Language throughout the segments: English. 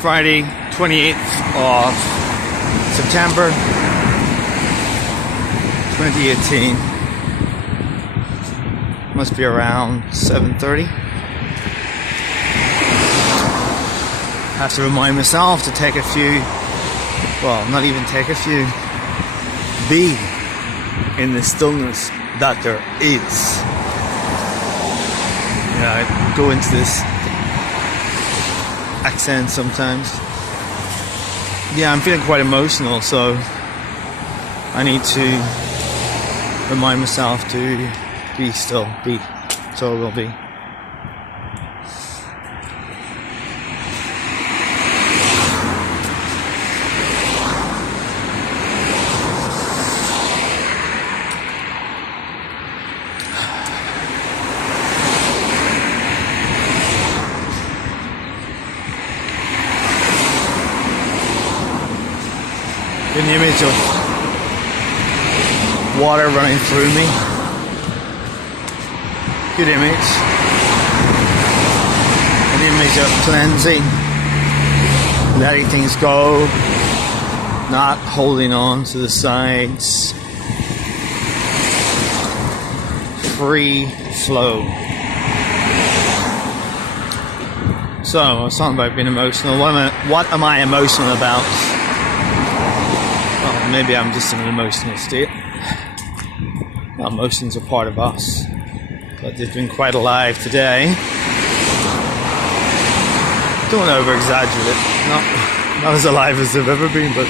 Friday, 28th of September 2018. Must be around 7:30. Have to remind myself to take a few, well, not even take a few, be in the stillness that there is. Yeah, I go into this accent sometimes. Yeah, I'm feeling quite emotional, so I need to remind myself to be still, be, so it will be. An image of water running through me. Good image. An image of cleansing, letting things go, not holding on to the sides. Free flow. So I was talking about being emotional. What am I emotional about? Maybe I'm just in an emotional state. Well, emotions are part of us, but they've been quite alive today. Don't over-exaggerate. Not as alive as they've ever been, but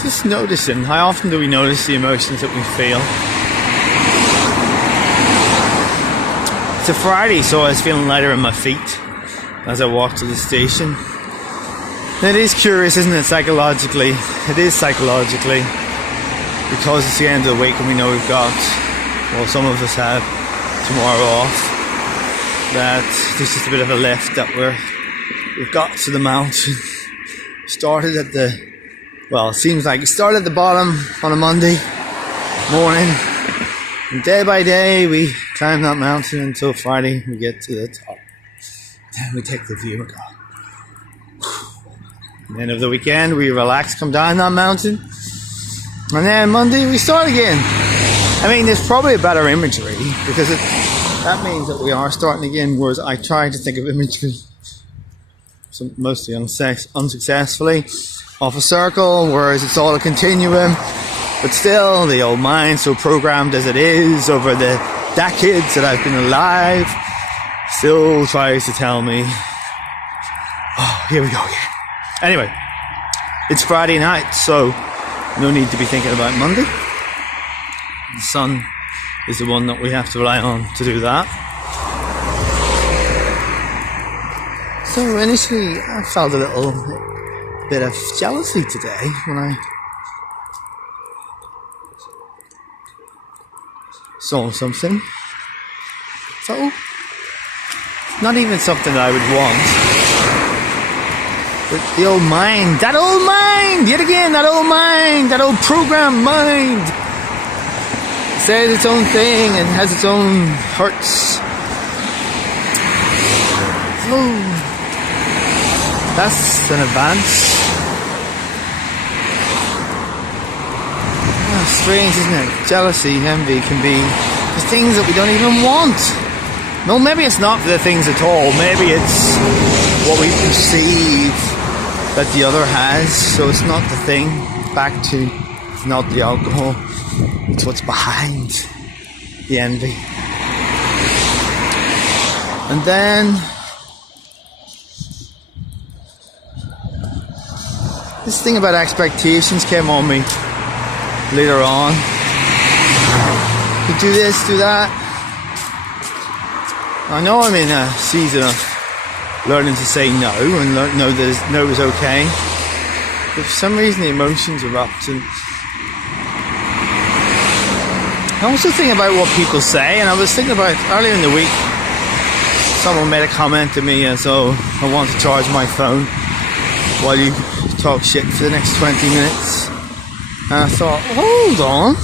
just noticing. How often do we notice the emotions that we feel? It's a Friday, so I was feeling lighter in my feet as I walked to the station. It is curious, isn't it, psychologically? It is psychologically. Because it's the end of the week and we know we've got, well, some of us have tomorrow off, that there's just a bit of a lift that we've got to the mountain. Started at the, well, it seems like it started at the bottom on a Monday morning. And day by day we climb that mountain until Friday we get to the top. Then we take the view and go. End of the weekend, we relax, come down that mountain, and then Monday we start again. I mean, there's probably a better imagery because that means that we are starting again. Whereas I try to think of imagery, mostly unsuccessfully, of a circle, whereas it's all a continuum. But still, the old mind, so programmed as it is over the decades that I've been alive, still tries to tell me, oh, here we go again. Anyway, it's Friday night, so no need to be thinking about Monday. The sun is the one that we have to rely on to do that. So initially, I felt a little bit of jealousy today when I saw something. So, not even something that I would want. But the old mind, yet again, that old program mind, says its own thing and has its own hurts. So, that's an advance. Oh, strange, isn't it? Jealousy, envy can be the things that we don't even want. No, maybe it's not the things at all. Maybe it's what we perceive that the other has, so it's not the thing. Back to, it's not the alcohol, it's what's behind the envy. And then this thing about expectations came on me later on. You do this, do that. I know I'm in a season of learning to say no and know that no is okay, but for some reason the emotions erupt. And I also think about what people say, and I was thinking about earlier in the week someone made a comment to me as though I want to charge my phone while you talk shit for the next 20 minutes, and I thought, hold on,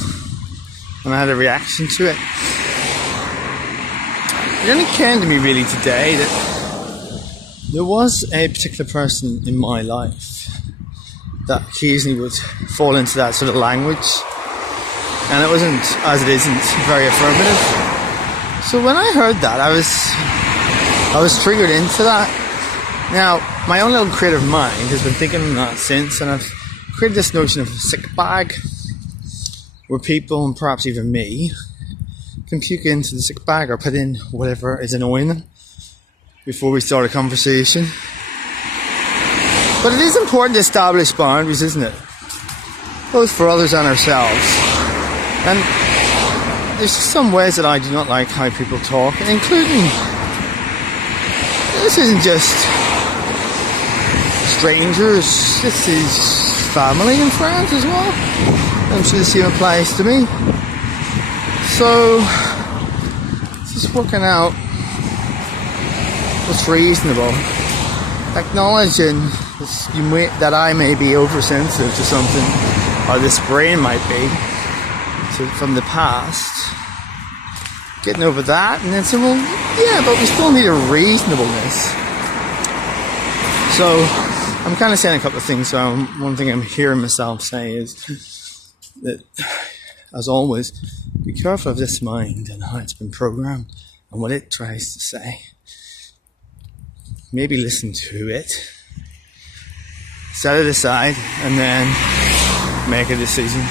and I had a reaction to it. It only came to me really today that there was a particular person in my life that occasionally would fall into that sort of language, and it wasn't, as it isn't, very affirmative. So when I heard that, I was triggered into that. Now, my own little creative mind has been thinking on that since, and I've created this notion of a sick bag, where people, and perhaps even me, can puke into the sick bag or put in whatever is annoying them before we start a conversation. But it is important to establish boundaries, isn't it? Both for others and ourselves. And there's some ways that I do not like how people talk, including, this isn't just strangers, this is family and friends as well. I'm sure the same applies to me. So, just working out what's reasonable, acknowledging that I may be oversensitive to something, or this brain might be, from the past, getting over that, and then saying, well, yeah, but we still need a reasonableness. So, I'm kind of saying a couple of things. So, one thing I'm hearing myself say is that, as always, be careful of this mind and how it's been programmed and what it tries to say. Maybe listen to it, set it aside, and then make a decision.